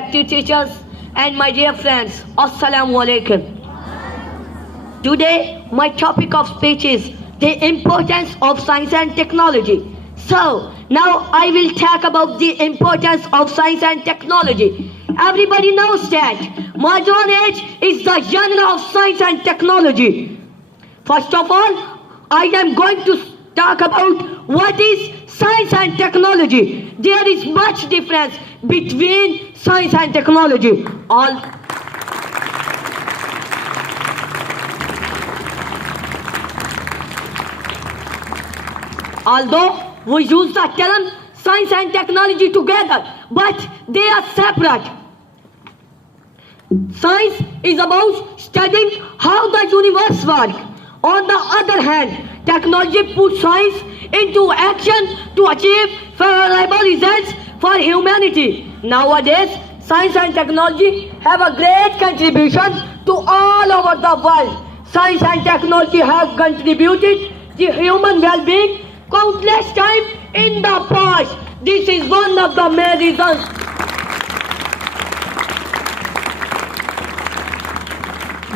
respected teachers and my dear friends, Assalamu alaikum. Today, my topic of speech is the importance of science and technology. So, now I will talk about the importance of science and technology. Everybody knows that modern age is the genre of science and technology. First of all, I am going to talk about what is science and technology. There is much difference between science and technology. Although we use the term science and technology together, but they are separate. Science is about studying how the universe works. On the other hand, technology puts science into action to achieve favorable results for humanity. Nowadays, science and technology have a great contribution to all over the world. Science and technology have contributed to human well-being countless times in the past. This is one of the main reasons.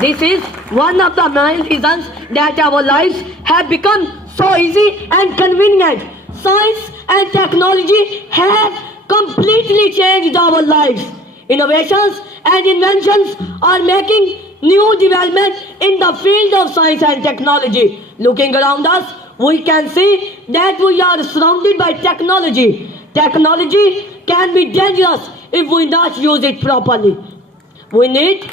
This is one of the main reasons that our lives have become so easy and convenient. Science and technology have completely changed our lives. Innovations and inventions are making new developments in the field of science and technology. Looking around us, we can see that we are surrounded by technology. Technology can be dangerous if we not use it properly. We need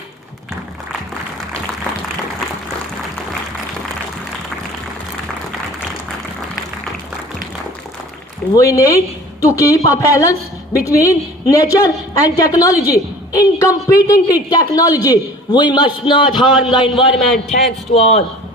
to keep a balance between nature and technology. In competing with technology, we must not harm the environment. Thanks to all.